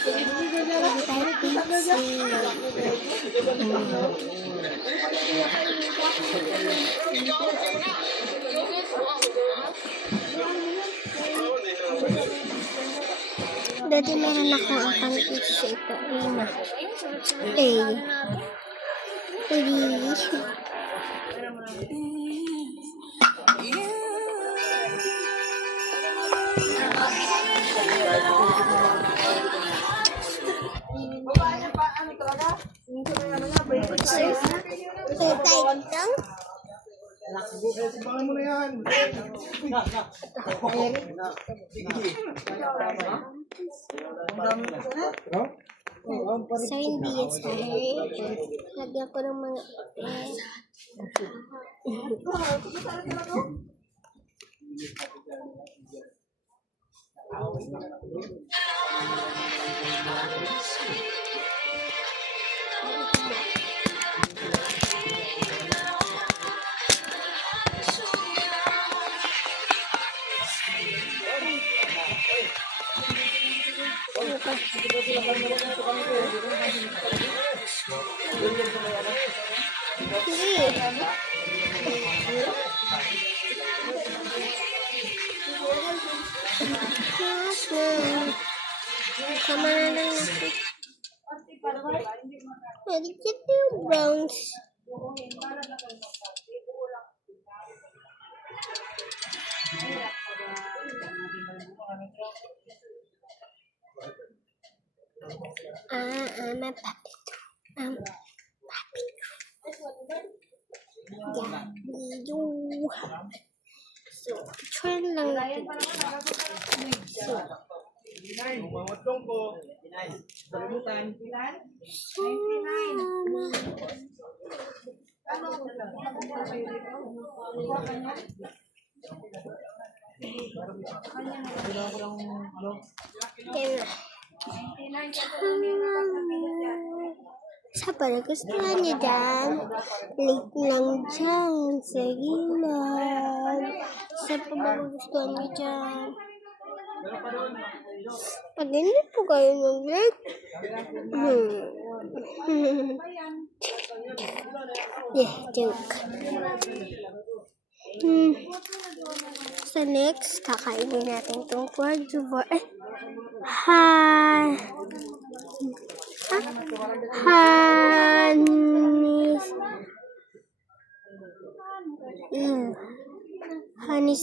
Pwede tayo pizza. Dati meron akong account pizza ito. Rina. Please. Sibangan mo na yan. So, hindi yan sahig. Lagyan ko ng mga sama na lang natin. Pwede kita yung browns. My puppy. So, turn lang natin. Mamatong ko. Salimutan. Sa panagustuhan niyo dyan, like lang dyan sa gilid. Sa panagustuhan niyo dyan. Pag hindi po kayo mag-like, joke. Sa next, kakainin natin itong quadruple. Honey